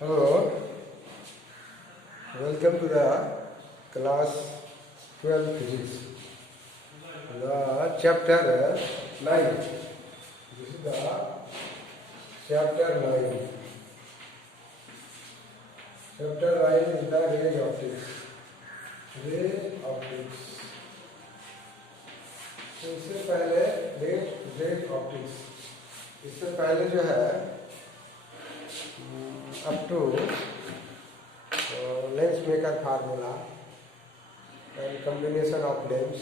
Hello, welcome to the class 12 physics. The chapter 9. This is the chapter 9. Chapter 9 is the ray optics. Ray optics. तो इससे पहले ray optics, इससे पहले जो है up to lens maker formula and combination of lens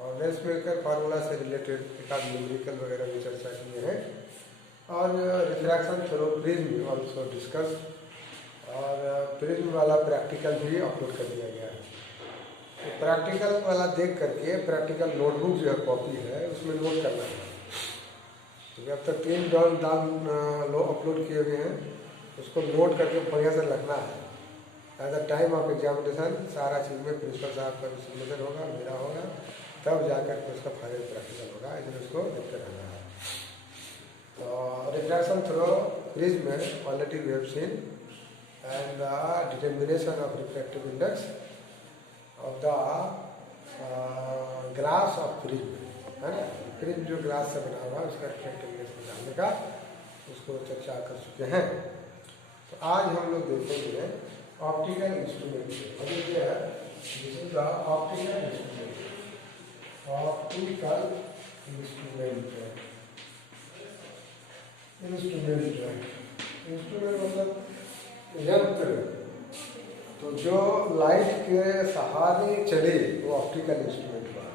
और lens maker formula से related एक आध न्यूमेरिकल वगैरह भी चर्चा किए हैं और refraction through prism also discuss और प्रिज्म वाला प्रैक्टिकल भी अपलोड कर दिया गया है। तो प्रैक्टिकल वाला देख करके प्रैक्टिकल नोटबुक जो है कॉपी है उसमें नोट करना है। तो अब तक 3 डाउन अपलोड किए हुए हैं, उसको नोट करके बढ़िया से लिखना है। At the time of examination सारा चीज़ में प्रिंसिपल साहब का सिग्नेचर होगा, मेरा होगा, तब जाकर के उसका फाइनल प्रैक्टिकल होगा। इसलिए उसको देखते रहना है। तो refraction through prism already we have seen and the determination of refractive index of the glass of prism है ना। प्रिज्म जो ग्लास से बना हुआ है उसका रिफ्रैक्टिव इंडेक्स निकालने का उसको चर्चा कर चुके हैं। तो आज हम लोग देखेंगे ऑप्टिकल इंस्ट्रूमेंट। अभी क्या है, this is the optical instrument. Optical instrument instrument मतलब यंत्र। तो जो लाइट के सहारे चले वो ऑप्टिकल इंस्ट्रूमेंट हुआ।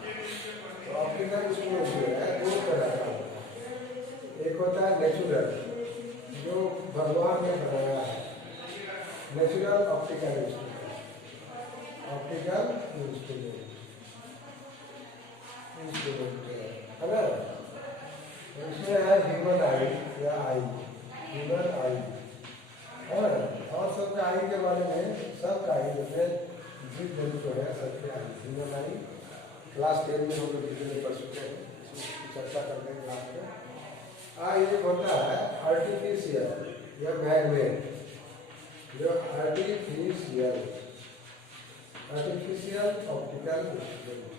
तो ऑप्टिकल इंस्ट्रूमेंट जो है 2 तरह का होता है। एक होता है नेचुरल, जो भगवान ने बनाया है, natural optical instrument. Optical instrument है ना। उसमें है ह्यूमन आई या आई, ह्यूमन आई है ना। और सबके आई के बारे में सबका आई जैसे जीव जंतु है सबके आई, ह्यूमन आई क्लास 10 में हम लोग डिटेल में पढ़ चुके हैं, चर्चा करते हैं क्लास में। आई एक होता है आर्टिफिशियल या मैगनेट, जो आर्टिफिशियल ऑप्टिकल इंस्ट्रूमेंट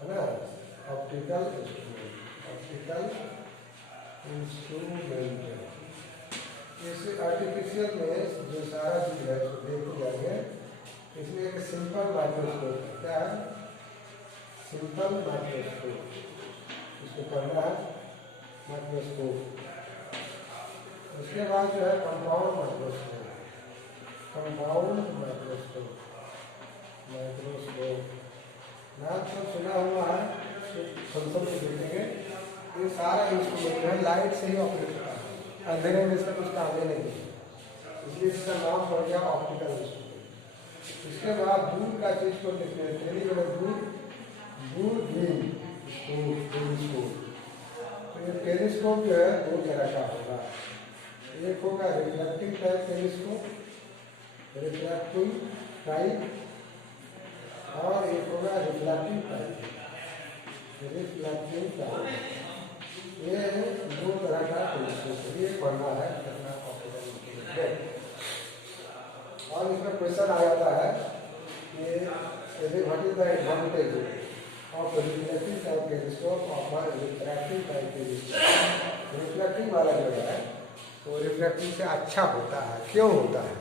है ना। ऑप्टिकल इंस्ट्रूमेंट इस आर्टिफिशियल में जो सारा चीज है उसको देख जाएंगे। इसमें एक सिंपल माइक्रोस्कोप है। क्या है? सिंपल माइक्रोस्कोप, इसको पढ़ना है माइक्रोस्कोप। उसके बाद जो है कंपाउंड माइक्रोस्कोप, नाम सब सुना हुआ है, फंक्शन में देखेंगे। ये सारा इंस्ट्रूमेंट है लाइट से ही ऑपरेट होता है, अंधेरे में इसका कुछ काम नहीं है, इसलिए इसका नाम पड़ गया ऑप्टिकल इंस्ट्रूमेंट। इसके बाद दूर का चीज को देखते हैं, टेलीस्कोप। तो ये टेलीस्कोप जो है 2 तरह का होगा। एक होगा रिफ्लेक्टिंग टाइप टेलीस्कोप, और एक होगा रिफ्लेक्टिव टाइप। ये 2 तरह का टेलीस्कोप, ये पढ़ना है कितना ऑप्टिकल इंस्ट्रूमेंट। और इसमें क्वेश्चन आ जाता है कि what is the advantage of reflective type telescope और रिफ्रैक्टिव टाइप टेलीस्कोप। रिफ्लेक्टिव वाला जो है वो रिफ्लेक्टिव से अच्छा होता है, क्यों होता है?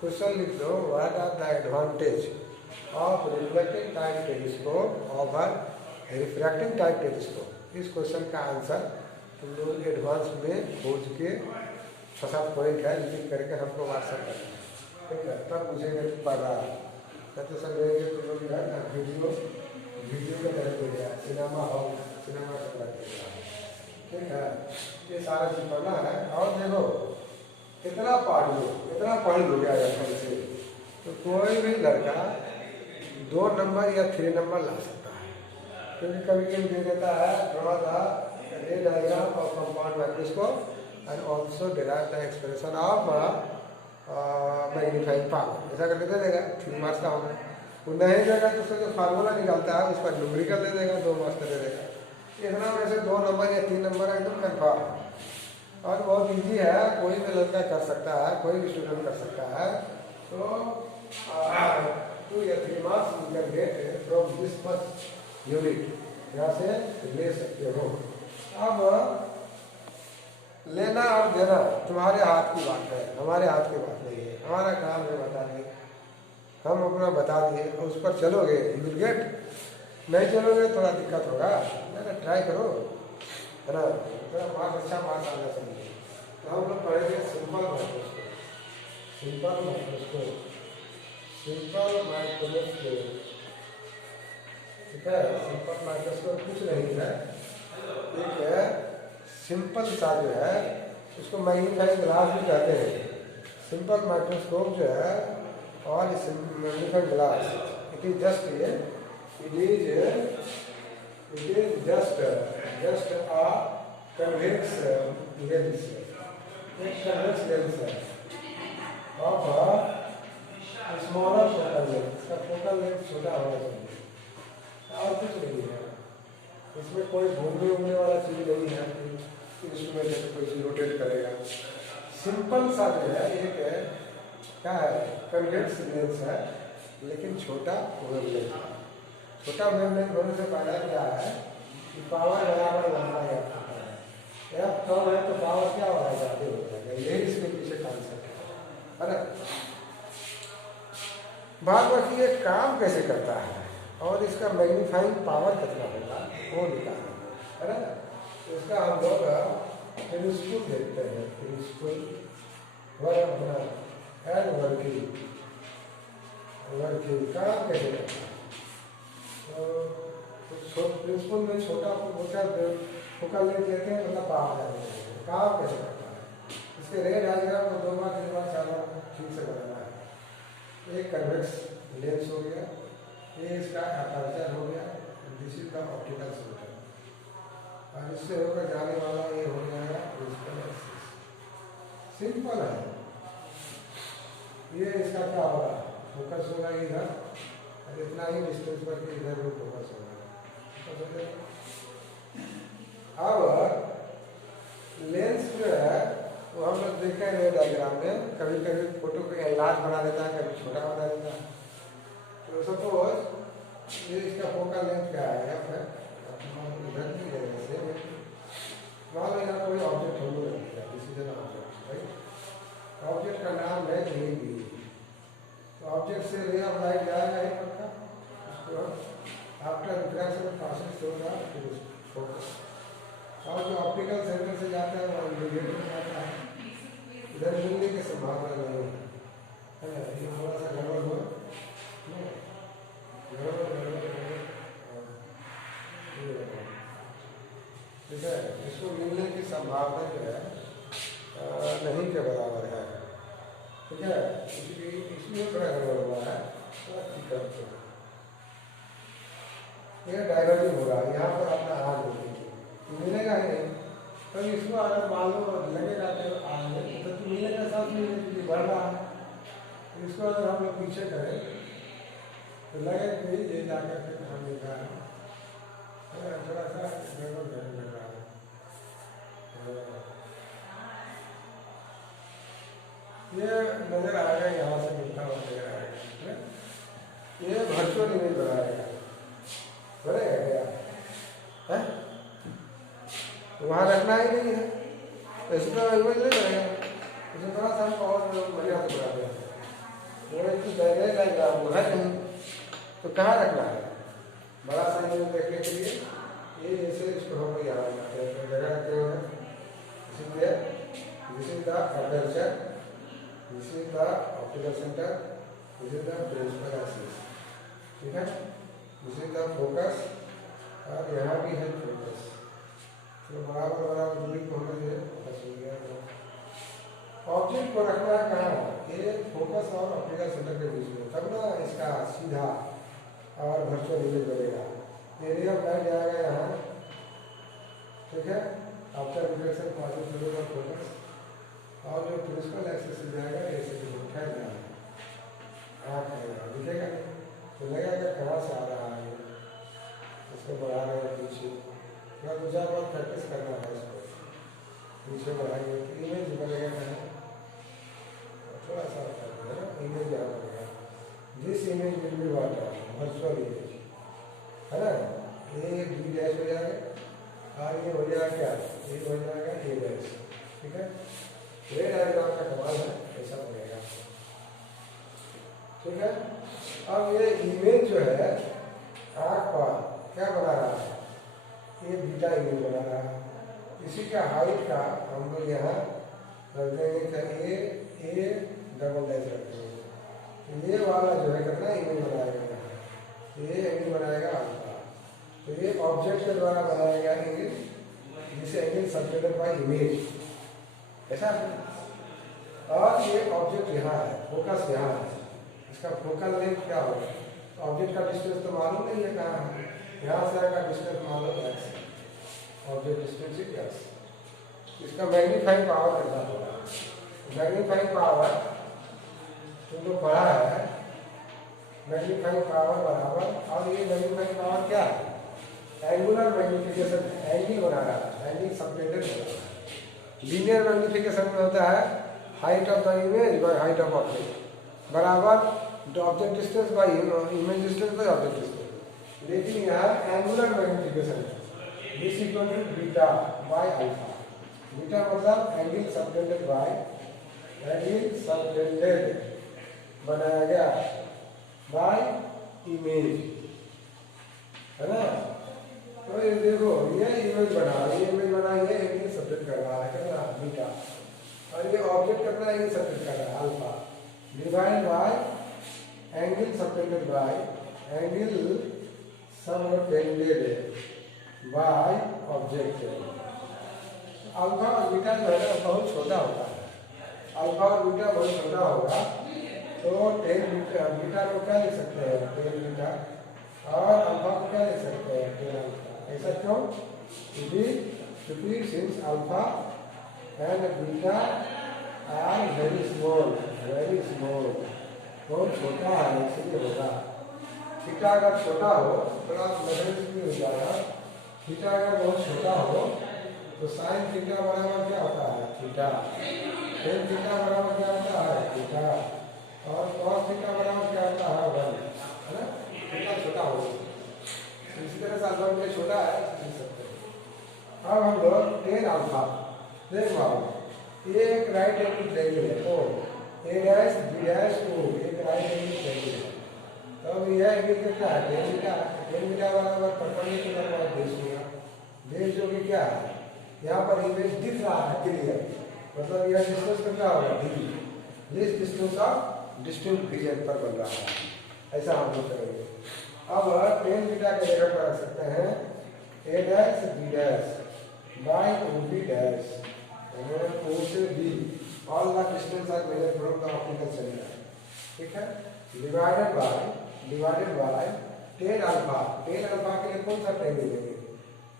क्वेश्चन लिख दो, what are the advantage of reflective type telescope over refractive type telescope. इस क्वेश्चन का आंसर तुम लोग एडवांस में खोज के 6-7 पॉइंट है लिख करके हमको व्हाट्सएप करना, ठीक है? तब पूछेंगे पढ़ रहा है तो समझेंगे तुम लोग है ना। वीडियो का तरह दे गया, सिनेमा हॉल सिनेमा का तरह दे गया, ठीक है? ये सारा चीज पढ़ना है। और देखो इतना पढ़ लो गया से तो कोई भी लड़का 2 नंबर या 3 नंबर ला सकता है, क्योंकि कभी दे देता है थोड़ा सा रे diagram of compound microscope and also derive the expression of magnifying power. ऐसा करके दे देगा, 3 मार्क्स का होगा। वो नहीं देगा तो उसका जो फार्मूला निकालता है उस पर न्यूमेरिकल दे देगा, 2 मार्क्स का दे देगा। इतना में से 2 नंबर या 3 नंबर एकदम कन्फर्म। और बहुत इजी है, कोई भी लड़का कर सकता है, कोई भी स्टूडेंट कर सकता है। तो 2 या 3 marks you can get from this first unit, यहाँ से ले सकते हो। अब लेना और देना तुम्हारे हाथ की बात है, हमारे हाथ की बात नहीं है। हमारा काम है बताने, हम अपना बता दिए, उस पर चलोगे यू विल गेट, नहीं चलोगे थोड़ा दिक्कत होगा। मैंने ट्राई करो, है ना, थोड़ा मार्क्स अच्छा मार्क्स आना चाहिए। तो हम लोग पढ़ेंगे simple microscope, simple microscope, simple microscope, ठीक है। सिंपल माइक्रोस्कोप कुछ नहीं है, एक है सिंपल सा जो है उसको मैग्नीफाइंग ग्लास भी कहते हैं। सिंपल माइक्रोस्कोप जो है और magnifying glass, it is just a convex lens, एक convex lens है of a smaller focal length, इसका फोकल लेंथ छोटा होना चाहिए और कुछ नहीं है। इसमें कोई घूमने वाला चीज नहीं है, इंस्ट्रूमेंट है तो कोई रोटेट करेगा। सिंपल सा जो है एक है, क्या है, कन्वेक्स लेंस है, लेकिन छोटा वेवलेंथ है। छोटा वेवलेंथ होने से फायदा क्या है कि पावर बराबर लंबा है, एफ कम है तो पावर क्या हो जाएगा, ज़्यादा हो जाएगा। यही इसके पीछे कॉन्सेप्ट है ना। बाद बाकी ये काम कैसे करता है और इसका मैग्नीफाइंग पावर कितना होगा वो निकालना है ना। तो इसका हम लोग प्रिंसिपल देखते हैं, प्रिंसिपल वर्क अपना एंड वर्किंग काम कैसे करता है। तो प्रिंसिपल में छोटा फोकल लेंथ लेते हैं, मतलब पावर जाने काम कैसे करता है। इसके रे डायग्राम को 2 बार 3 बार 4 बार ठीक से बनाना है। एक कन्वेक्स लेंस हो गया, ये इसका अपर्चर हो गया, this is the optical centre, और इससे होकर जाने वाला ये हो जाएगा प्रिंसिपल एक्सिस। सिंपल है ये। इसका क्या होगा, फोकस होगा इधर और इतना ही डिस्टेंस पर के इधर भी फोकस होगा। अब लेंस जो है वो हम लोग देखे हैं डायग्राम में, कभी कभी फोटो को एनलार्ज बना देता है, कभी छोटा बना देता है। तो सपोज ये इसका फोकल लेंथ क्या है, एफ है, इधर की जगह से मान लो यहाँ कोई ऑब्जेक्ट हम लोग रख दिया, डिसीजन ऑब्जेक्ट, राइट। ऑब्जेक्ट का नाम है ए बी, तो ऑब्जेक्ट से रे ऑफ लाइट जाएगा ही पक्का, उसको आफ्टर रिफ्रैक्शन प्रोसेस होगा फिर फोकस, और जो ऑप्टिकल सेंटर से जाता है वो इंडिकेटर में जाता है, इधर मिलने की संभावना नहीं है। ये थोड़ा सा गड़बड़ हो, ठीक है, इसको मिलने की संभावना जो है नहीं के बराबर है, ठीक है। इसलिए थोड़ा गड़बड़ हुआ है, थोड़ा ठीक करते हैं। ये डायवर्जिंग होगा, यहाँ पर अपना आग मिलेगा ही नहीं। तो इसको अगर मान लो लगेगा तो आगे तो मिलेगा, साथ में बढ़ रहा है। इसको अगर हम लोग पीछे करें तो लगे कि ये जाकर के हम लिख रहा है, थोड़ा सा गड़बड़ लग रहा है। ये नजर आएगा, यहाँ से मिलता हुआ नजर आएगा, ये वर्चुअल इमेज बनाएगा, बनेगा क्या है, वहाँ रखना ही नहीं है, ऐसे तो इमेज नहीं बनेगा। इसे थोड़ा सा हमको और बढ़िया से बना दिया, वो है नहीं तो कहाँ रखना है, बड़ा सा इमेज देखने के लिए ये जैसे इसको हम लोग यहाँ जगह रखते हैं, इसीलिए this is the aperture, this is the optical centre, this is the principal axis, ठीक है। दिस इज द फोकस और यहाँ भी है फोकस, तो बराबर दूरी को हमें ये फोकस हो गया। ऑब्जेक्ट को रखना है कहाँ, ये फोकस और ऑप्टिकल सेंटर के बीच में, तब ना इसका सीधा और वर्चुअल इमेज बनेगा। एरिया ऑफ लाइट जाएगा यहाँ, ठीक है, आफ्टर रिफ्लेक्शन पॉजिटिव मिलेगा फोकस, और जो प्रिंसिपल एक्सिस से जाएगा ऐसे फैल जाएगा, आँख आएगा, दिखेगा नहीं तो लगेगा कहाँ से आ रहा है, इसको बढ़ा रहे हैं पीछे। थोड़ा 2-4 बार प्रैक्टिस करना है इसको, पीछे बढ़ाएंगे तो इमेज बनेगा कहाँ, थोड़ा सा है ना, इमेज यहाँ बनेगा। This image will be water virtual image है ना, ए बी डैश हो जाएगा और ये हो जाएगा क्या, ये हो जाएगा ए डैश। ठीक है, ये डायग्राम का कमाल है, ऐसा बनेगा। ठीक है, अब ये इमेज जो है आँख पर क्या बना रहा है, ये बीटा इमेज बना रहा है। इसी का हाइट का हम लोग यहाँ रख देंगे क्या, ए डबल डैश रख देंगे। तो ये वाला जो है कितना इमेज बनाएगा यहाँ, ये एंगल बनाएगा अल्फा। तो ये ऑब्जेक्ट के द्वारा बनाया गया एंगल, जिसे एंगल सबटेंडेड बाय इमेज, ऐसा। और ये ऑब्जेक्ट यहाँ है, फोकस यहाँ है, इसका फोकल लेंथ क्या होगा, ऑब्जेक्ट का डिस्टेंस तो मालूम नहीं है कहाँ है, यहाँ से का डिस्टेंस मालूम है, ऑब्जेक्ट डिस्टेंस ही क्या, इसका मैग्नीफाइंग पावर कितना होगा। मैग्नीफाइंग पावर तुमको पढ़ा है, मैग्नीफाइंग पावर बराबर, और ये मैग्नीफाइंग पावर क्या है, एंगुलर मैग्निफिकेशन, एंगल बना रहा है, एंगल सबटेंडेड बना रहा है। लीनियर मैग्निफिकेशन में होता है height of the image by height of object बराबर object distance by image distance by object distance. लेकिन यहाँ एंगुलर मैग्निफिकेशन है, this equal to beta by alpha. Beta मतलब angle subtended by, angle subtended बनाया गया बाय इमेज, है ना। तो ये देखो, ये इमेज बना, ये इमेज बना, ये एंगल सबटेंड कर रहा है कितना, बीटा, और ये ऑब्जेक्ट कितना एंगल सबटेंड कर रहा है, alpha, divide by angle subtended by, angle subtended by object. Alpha और बीटा जो है ना बहुत छोटा होता है, अल्फा और बीटा बहुत छोटा होगा, तो टेन बीटा को क्या लिख सकते हैं, टेन बीटा, और अल्फा को क्या लिख सकते हैं, टेन अल्फा। ऐसा क्यों, क्योंकि since alpha and beta are very small, बहुत छोटा है, इसलिए होगा। थीटा अगर छोटा हो, थोड़ा मैथमेटिक्स में हो जाएगा, थीटा अगर बहुत छोटा हो तो साइन थीटा बराबर क्या होता है, थीटा, टेन थीटा बराबर क्या होता है, थीटा, और कॉस थीटा बराबर क्या होता है, 1, है ना। थीटा छोटा हो, इसी तरह से अल्फा में छोटा है, लिख सकते हैं। अब हम लोग टेन अल्फा देख पाओ, ये एक राइट एंगल ट्रायंगल है, तो ए डैश बी डैश ओ एक राइट एंगल ट्रायंगल है। तो अब यह एंगल कितना है, टेन बीटा, टेन बीटा बराबर परपेंडिकुलर बाय बेस होगा, बेस जो कि क्या है, यहाँ पर इमेज दिख रहा है क्लियर, मतलब यह डिस्टेंस कितना होगा, D, this distance of distinct region पर बन रहा है, ऐसा हम लोग करेंगे। अब टेन बीटा के जगह पर रख सकते हैं A dash B dash by O B dash, O से B, all the distance are measured from the optical centre. ठीक है, divided by tan alpha, tan alpha के लिए कौन सा ट्रायंगल लेंगे,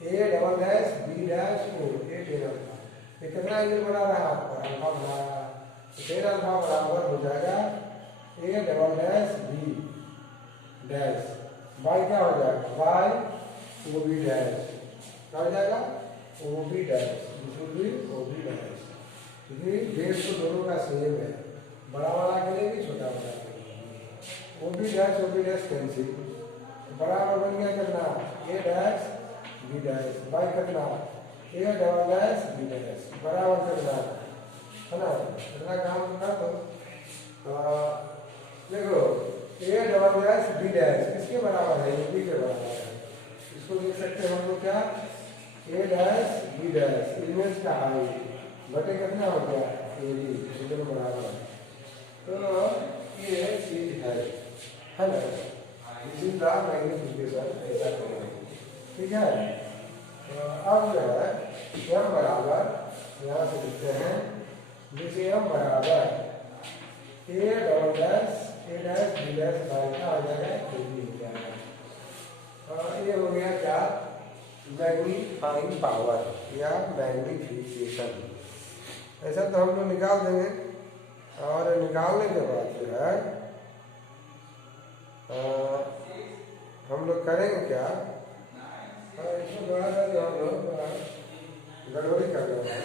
A double dash B dash O, A tan alpha, ये कितना एंगल बना रहा है आपका, अल्फा बना रहा है, तो टेन अल्फा बराबर हो जाएगा A double dash B dash by क्या हो जाएगा, बाय ओ बी डैश, क्या हो जाएगा, O B dash, O B dash, क्योंकि बेस तो दोनों का सेम है, बड़ा वाला के लिए भी छोटा वाला के लिए, ओ बी डैश कैंसिल, बराबर बन गया कितना, A dash B dash by कितना, A double dash B dash बराबर कितना, है ना। इतना काम कर दो, देखो A double dash B dash किसके बराबर है, ए बी के बराबर है, इसको लिख सकते हैं हम लोग क्या, ए डैश बी डैश इमेज का हाइट बटे कितना हो गया, ए बी, दोनों बराबर है, तो ये चीज है ना, दिस इज द मैग्निफिकेशन, ऐसा करेंगे। ठीक है, तो अब जो है m बराबर यहाँ से लिखते हैं, जिसे m बराबर A double dash A dash B dash by का आ जाएगा, ए बी हो जाएगा। ये हो गया क्या, मैग्नीफाइंग पावर या मैग्निफिकेशन, ऐसा तो हम लोग निकाल देंगे। और निकालने के बाद जो है हम लोग करेंगे क्या, इसमें बड़ा सा जो हम लोग गड़बड़ी कर रहे हैं,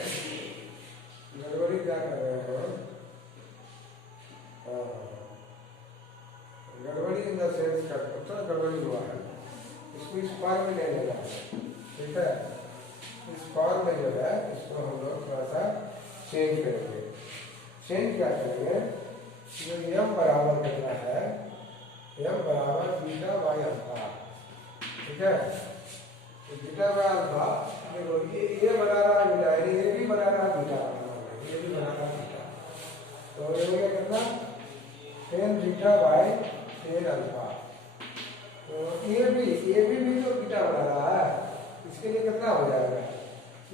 गड़बड़ी क्या कर रहे हैं, गड़बड़ी इन द सेंस का थोड़ा गड़बड़ी हुआ है, इसको इस फॉर्म में ले लेना है, ठीक है। इस फॉर्म में जो है इसको हम लोग थोड़ा सा चेंज करेंगे। चेंज क्या करेंगे, जो यम बराबर कितना है, यम बराबर बीटा बाई अल्फा, ठीक है। तो बीटा बाई अल्फा देखो, ये बना रहा है बीटा, ये भी बना रहा है बीटा, ये भी बना रहा है बीटा, तो ये हो गया कितना, tan beta by tan alpha. तो ये भी तो बीटा बना रहा है, इसके लिए कितना हो जाएगा,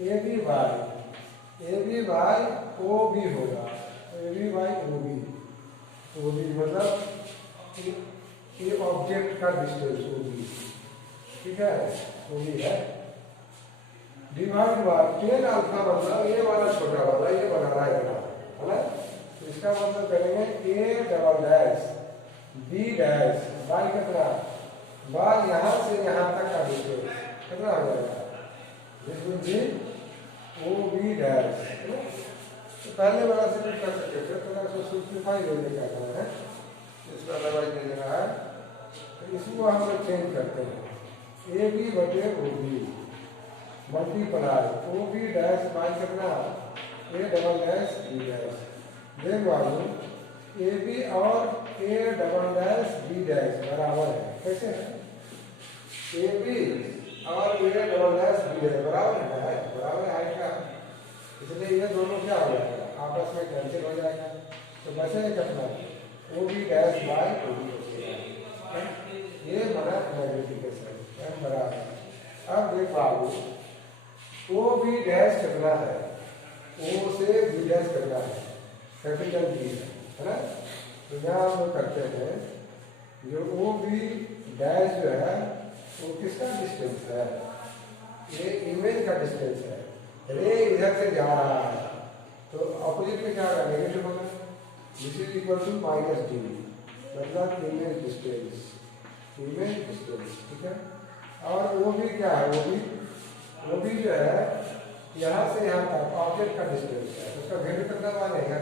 A B by O B होगा, A B by O B मतलब ये ऑब्जेक्ट का डिस्टेंस ओ बी, ठीक है, ओ बी है, डिवाइड बाय टेन अल्फा मतलब ये वाला छोटा वाला ये बना रहा है ना, तो इसका मतलब करेंगे A double dash B dash by कितना, बाई यहाँ से यहाँ तक का डिस्टेंस कितना हो जाएगा, this will be O B dash. तो पहले वाला से भी कर सकते थे, थोड़ा सा सिंप्लीफाई होने का है, इसका अदरवाइज नहीं देना है, तो इसको हम लोग चेंज करते हैं, ए बी बटे O B multiply O B dash by कितना, A double dash B dash, देख वालू ए बी और A double dash B dash बराबर है, कैसे है, ए बी और A double dash B dash बराबर है, बराबर है का, इसलिए ये दोनों क्या हो जाएगा, आपस में कैंसिल हो जाएगा, तो बचेगा कितना, O B dash by O B, ये बना मैग्निफिकेशन एम बराबर। अब देख बाबू ओ बी डैश कितना है, ओ से बी डैश कितना है, कैपिटल बी है ना, तो यहाँ हम लोग करते हैं, जो ओ बी डैश जो है वो किसका डिस्टेंस है, ये इमेज का डिस्टेंस है, रे इधर से जा रहा है, तो अपोजिट में क्या होगा, नेगेटिव होगा, this is equal to minus D, मतलब इमेज डिस्टेंस, ठीक है। और वो भी क्या है, वो भी जो है यहाँ से यहाँ तक ऑब्जेक्ट का डिस्टेंस है, उसका वैल्यू कितना मानेगा,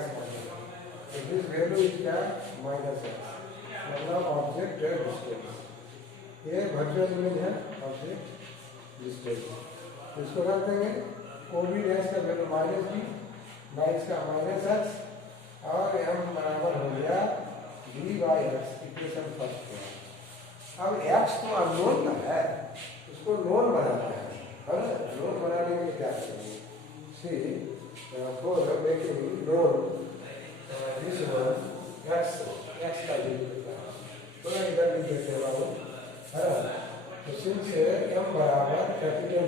दिस वैल्यू इज क्या, माइनस एक्स, मतलब ऑब्जेक्ट डिस्टेंस, ये वर्चुअल इमेज है ऑब्जेक्ट डिस्टेंस, इसको रख देंगे, ओ बी डैश का वैल्यू माइनस बी बाई इसका माइनस एक्स और एम बराबर हो गया D by x, equation first है। अब एक्स तो अननोन का है, उसको नोन बनाना है ना, नोन बनाने के लिए क्या करेंगे, see for making known this one X का वैल्यू कितना है, तो इधर लिख देते हैं बाबू, है ना, तो सिंस एम बराबर कैपिटल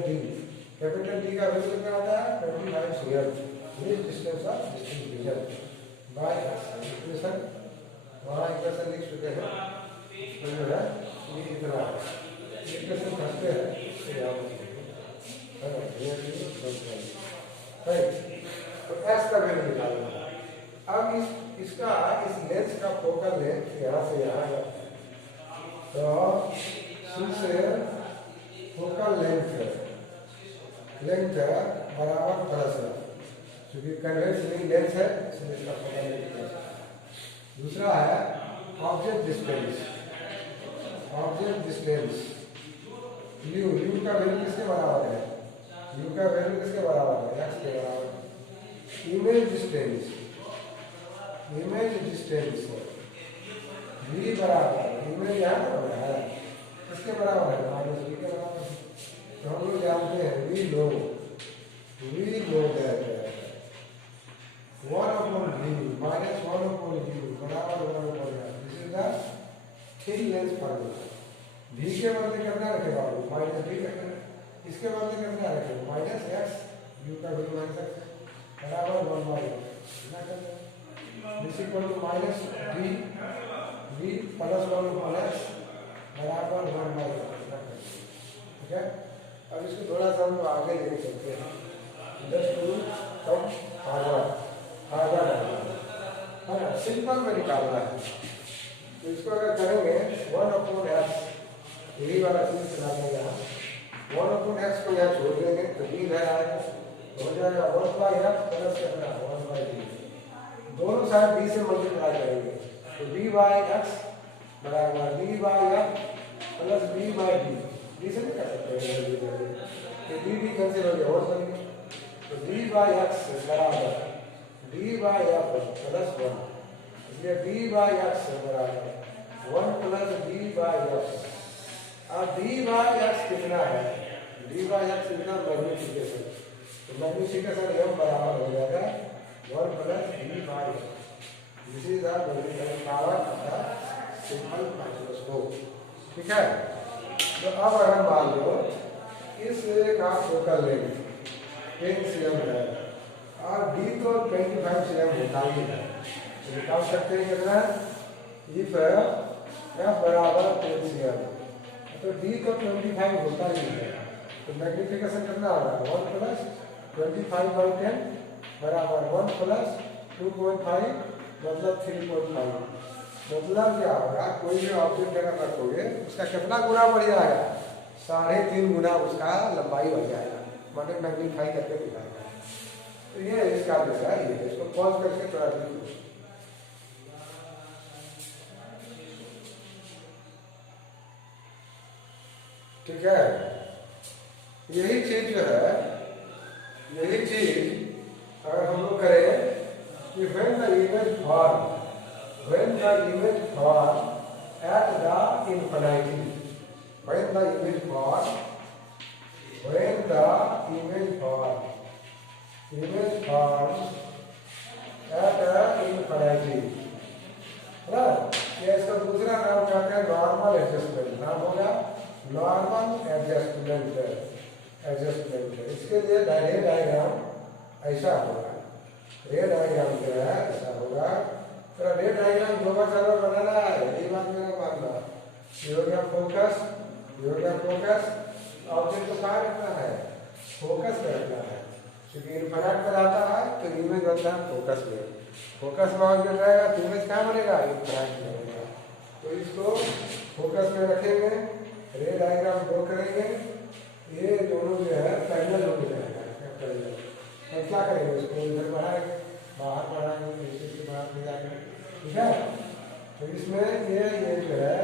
डी का वैल्यू कितना होता है, 25 मीटर, ये distance of distribution by x, equation वहाँ इक्वेशन लिख चुके हैं, तो जो है ये इतना है, इक्वेशन फंसते हैं, तो यहाँ है ना, तो एस का वैल्यू निकालना है। अब इसका इस लेंस का फोकल लेंथ यहाँ से यहाँ जाता है, तो फोकल लेंथ बराबर प्लस है, क्योंकि कन्वेक्स लेंस है इसलिए इसका फोकल लेंथ प्लस है। दूसरा है ऑब्जेक्ट डिस्टेंस, यू का वैल्यू किसके बराबर है, यू का वैल्यू किसके बराबर है, एक्स के बराबर। इमेज डिस्टेंस v बराबर, इमेज यहाँ पर है किसके बराबर है, माइनस v के बराबर है, तो हम लोग जानते हैं we know that 1/v minus 1/v बराबर 1/v, this is the thin lens formula. v के बदले कितना रखेगा, माइनस v रखेगा, इसके बदले कितना रखेगा, माइनस एक्स, u का वैल्यू माइनस एक्स बराबर 1/x, this equal to minus v plus 1/x बराबर 1/x, ठीक है। अब इसको थोड़ा सा हम आगे लेके चलते हैं, जस्ट टू कम हार्डर है ना, सिंपल में निकालना है, तो इसको अगर करेंगे 1/x, यही वाला चीज चला देंगे यहाँ, 1/x को यहाँ छोड़ देंगे तो v इधर आएगा, तो हो जाएगा 1/f प्लस कितना 1/d। दोनों साइड d से मल्टीप्लाई करेंगे तो d/x बराबर d/f प्लस b/d। d से नहीं कर सकते तो d कैंसिल हो गया और करेंगे तो d/x बराबर d/f प्लस 1, इसलिए d/x बराबर 1 प्लस d/f। अब d/x कितना है, d/x कितना मैग्नीफिकेशन, तो मैग्नीफिकेशन m बराबर हो जाएगा 1 plus d/f। This is the magnification power of the simple microscope. ठीक है, तो अब अगर मान लो इस का फोकल लेंथ 10 cm है और d तो 25 cm होता ही है, तो निकाल सकते हैं कितना, इफ f बराबर 10 cm तो d तो 25 होता ही है, तो मैग्नीफिकेशन कितना होगा 1 प्लस 25/10 बराबर 1 प्लस 2.5 मतलब 3.5। मतलब क्या होगा, कोई भी ऑब्जेक्ट अगर रखोगे उसका कितना गुना बढ़ जाएगा, 3.5 गुना उसका लंबाई बढ़ जाएगा, मतलब मैग्नीफाई करके दिखाएगा। तो ये इसका जो है ये इसको पॉज करके थोड़ा देखो। ठीक है, यही चीज जो है, यही चीज अगर हम लोग करें कि when the image form at the infinity, when the image form at the infinity, ये इसका दूसरा नाम क्या है, नॉर्मल एडजस्टमेंट नाम होगा, नॉर्मल एडजस्टमेंट। इसके लिए रे डायग्राम ऐसा होगा, रे डायग्राम जो है ऐसा होगा। तो रे डायग्राम दो बार चार बार बनाना है, यही बात मेरा मानना। ये हो गया फोकस, ये हो गया फोकस। ऑब्जेक्ट को कहाँ रखना है, फोकस में रखना है, क्योंकि इन्फिनिट पर आता है तो इमेज बनता है फोकस में। फोकस में ऑब्जेक्ट रहेगा तो इमेज कहाँ बनेगा, इन्फिनिट में बनेगा। तो इसको फोकस में रखेंगे, रे डायग्राम ड्रॉ करेंगे, ये दोनों जो है पैरेलल हो जाएगा। तो क्या करेंगे, इसको इधर बढ़ाएंगे, बाहर बढ़ाएंगे, इससे बाहर ले जाएंगे। ठीक है, तो इसमें ये जो है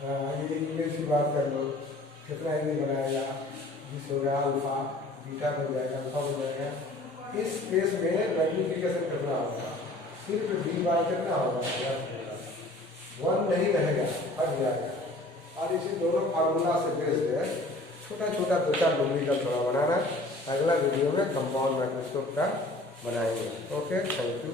ये इमेज की बात कर लो, कितना इमेज बनाएगा, जिस होगा अल्फा, बीटा बन जाएगा, अल्फा बन जाएगा। इस केस में मैग्नीफिकेशन कितना होगा, सिर्फ d/, कितना होगा 1 नहीं रहेगा, हट जाएगा। और इसी दोनों फार्मूला से बेस्ड है छोटा छोटा 2-4 न्यूमेरिकल थोड़ा बनाना। अगला वीडियो में कंपाउंड माइक्रोस्कोप का बनाएंगे। Okay, thank you.